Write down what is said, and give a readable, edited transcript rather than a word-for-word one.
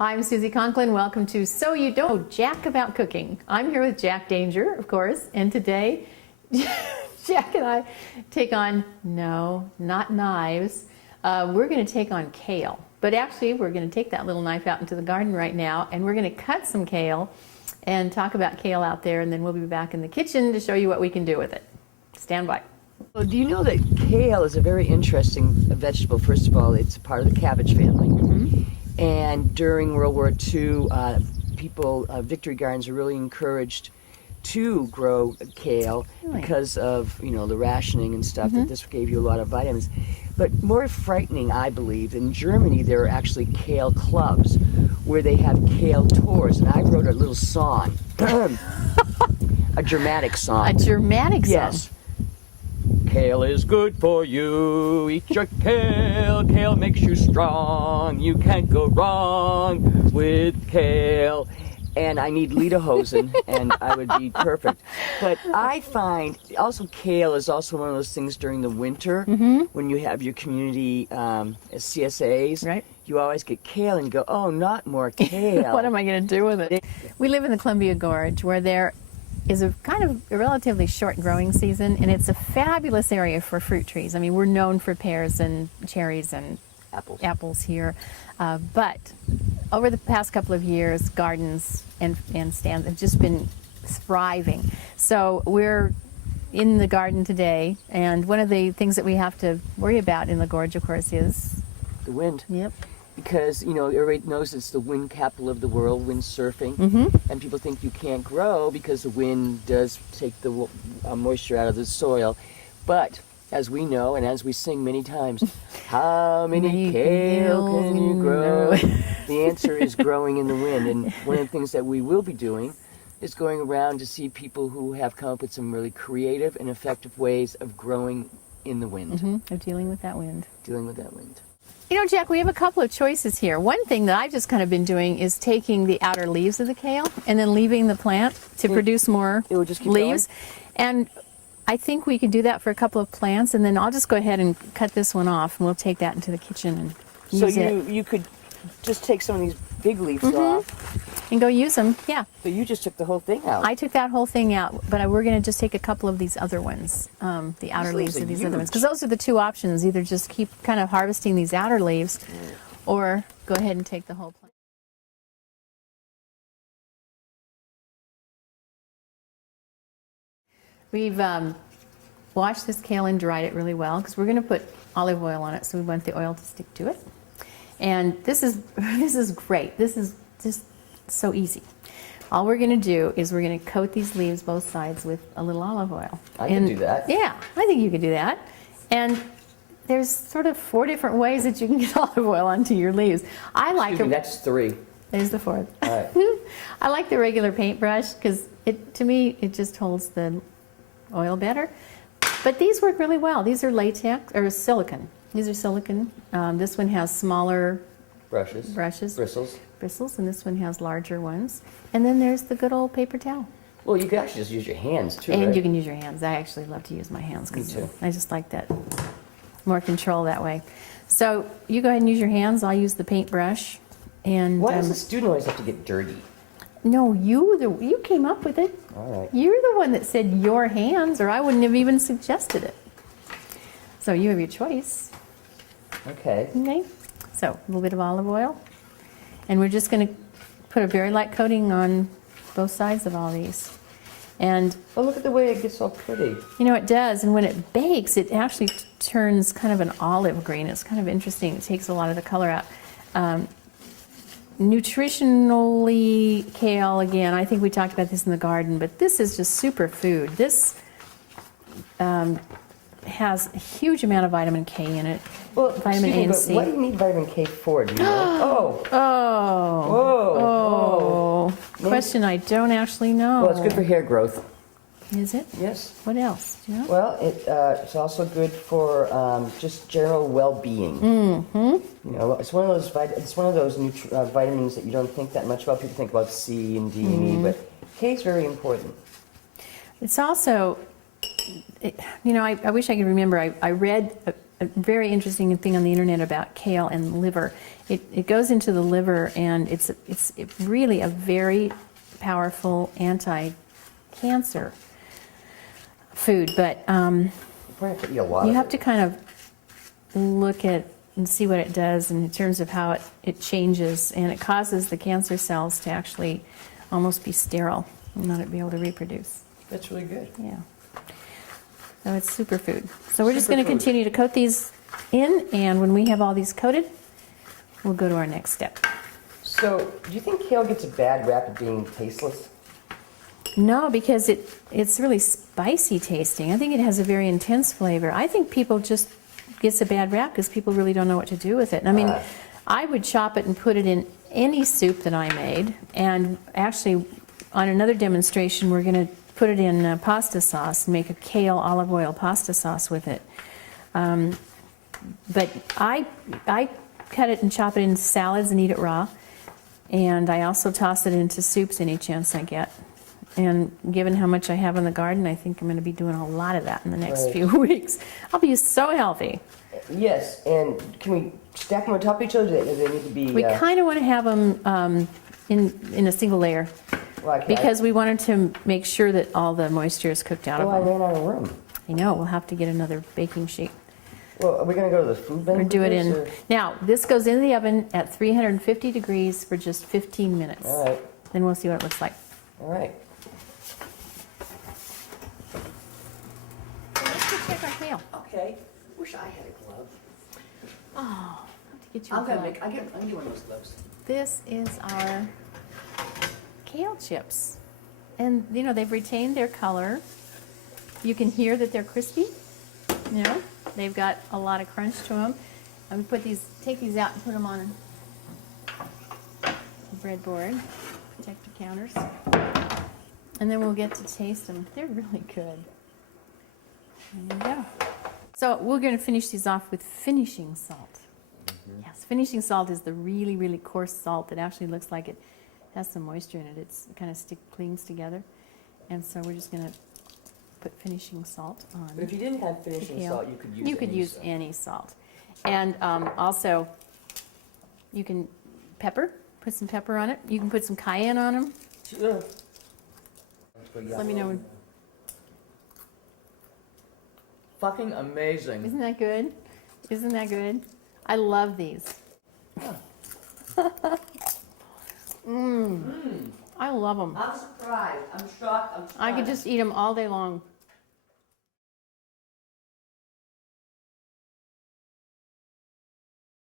I'm Suzi Conklin. Welcome to So You Don't Know Jack About Cooking. I'm here with Jack Danger, of course, and today Jack and I take on, no, not knives. We're going to take on kale. But actually, we're going to take that little knife out into the garden right now, and we're going to cut some kale and talk about kale out there, and then we'll be back in the kitchen to show you what we can do with it. Stand by. Well, do you know that kale is a very interesting vegetable? First of all, it's a part of the cabbage family. Mm-hmm. And during World War II, victory gardens are really encouraged to grow kale because of, the rationing and stuff, that this gave you a lot of vitamins. But more frightening, I believe, in Germany there are actually kale clubs where they have kale tours. And I wrote a little song, a dramatic song. A dramatic song? Yes. Kale is good for you, eat your kale, kale makes you strong, you can't go wrong with kale. And I need lederhosen, and I would be perfect. But I find, also kale is also one of those things during the winter, when you have your community CSAs, right. You always get kale and you go, oh, not more kale. What am I going to do with it? We live in the Columbia Gorge, where there is a kind of a relatively short growing season, and it's a fabulous area for fruit trees. I mean, we're known for pears and cherries and apples here, but over the past couple of years, gardens and stands have just been thriving. So we're in the garden today, and one of the things that we have to worry about in the gorge, of course, is the wind. Yep. Because, everybody knows it's the wind capital of the world, windsurfing, and people think you can't grow because the wind does take the moisture out of the soil. But, as we know, and as we sing many times, how many kale can you grow? The answer is growing in the wind, and one of the things that we will be doing is going around to see people who have come up with some really creative and effective ways of growing in the wind. Of dealing with that wind. Dealing with that wind. Jack, we have a couple of choices here. One thing that I've just kind of been doing is taking the outer leaves of the kale and then leaving the plant to produce more leaves. And I think we can do that for a couple of plants, and then I'll just go ahead and cut this one off, and we'll take that into the kitchen and use it. So you could just take some of these big leaves off. And go use them, yeah. But you just took the whole thing out. I took that whole thing out, but we're going to just take a couple of these other ones, the outer leaves of these other ones. Because those are the two options. Either just keep kind of harvesting these outer leaves, or go ahead and take the whole plant. We've washed this kale and dried it really well, because we're going to put olive oil on it, so we want the oil to stick to it. And this is great. This is just so easy. All we're going to do is we're going to coat these leaves both sides with a little olive oil. I can do that. Yeah, I think you could do that. And there's sort of 4 different ways that you can get olive oil onto your leaves. I like that's 3. There's the 4th. All right. I like the regular paintbrush because to me it just holds the oil better. But these work really well. These are latex or silicone. These are silicone. This one has smaller brushes, bristles, and this one has larger ones. And then there's the good old paper towel. Well, you can actually just use your hands too, and right? you can use your hands. I actually love to use my hands because I just like that more control that way. So you go ahead and use your hands. I'll use the paintbrush. And why does the student always have to get dirty? No, you came up with it. All right. You're the one that said your hands, or I wouldn't have even suggested it. So you have your choice. Okay. Okay. So a little bit of olive oil. And we're just going to put a very light coating on both sides of all these. And oh, look at the way it gets all pretty. It does. And when it bakes, it actually turns kind of an olive green. It's kind of interesting. It takes a lot of the color out. Nutritionally, kale, again, I think we talked about this in the garden, but this is just super food. This has a huge amount of vitamin K in it. Well, vitamin A and C. What do you need vitamin K for? Do you know? Question I don't actually know. Well, it's good for hair growth. Is it? Yes. What else? Do you know? Well, it's also good for just general well-being. It's one of those vitamins that you don't think that much about. People think about C and D and E, but K is very important. It's also, I wish I could remember. I read a very interesting thing on the internet about kale and liver. It goes into the liver, and it's really a very powerful anti-cancer food. But You probably have to eat a lot you of have it. to kind of look at and see what it does in terms of how it changes, and it causes the cancer cells to actually almost be sterile and not be able to reproduce. That's really good. Yeah. So it's superfood. So we're just going to Superfood. continue to coat these in, and when we have all these coated, we'll go to our next step. So, do you think kale gets a bad rap of being tasteless? No, because it's really spicy tasting. I think it has a very intense flavor. I think people just gets a bad rap because people really don't know what to do with it. I mean, I would chop it and put it in any soup that I made, and actually on another demonstration we're going to put it in pasta sauce and make a kale olive oil pasta sauce with it. But I cut it and chop it in salads and eat it raw, and I also toss it into soups any chance I get. And given how much I have in the garden, I think I'm going to be doing a lot of that in the next Right. few weeks. I'll be so healthy. Yes, and can we stack them on top of each other? Do they need to be... We kind of want to have them in a single layer well, I can't- because we wanted to make sure that all the moisture is cooked out Well, of I them. ran out of room. I know, we'll have to get another baking sheet. Well, are we going to go to the food bank? Or do it with in, this, or- now, this goes in the oven at 350 degrees for just 15 minutes. All right, Then we'll see what it looks like. all right. So let's go check our kale. Okay. Wish I had a glove. Oh, I'll have to get you a I'm gonna glove. make. I get one of those gloves. This is our kale chips. And, you know, they've retained their color. You can hear that they're crispy. You know, they've got a lot of crunch to them. I'm gonna take these out and put them on the breadboard, protect the counters. And then we'll get to taste them. They're really good. There you go. So we're gonna finish these off with finishing salt. Yes, finishing salt is the really, really coarse salt that actually looks like it has some moisture in it. It's kind of clings together. And so we're just gonna put finishing salt on. But if you didn't have finishing kale. salt, you could use. You could any use salt. any salt. And also, you can put some pepper on it. You can put some cayenne on them. Sure. Let me know when, Fucking amazing. isn't that good? Isn't that good? I love these. I love them. I'm surprised. I'm shocked. I could just eat them all day long.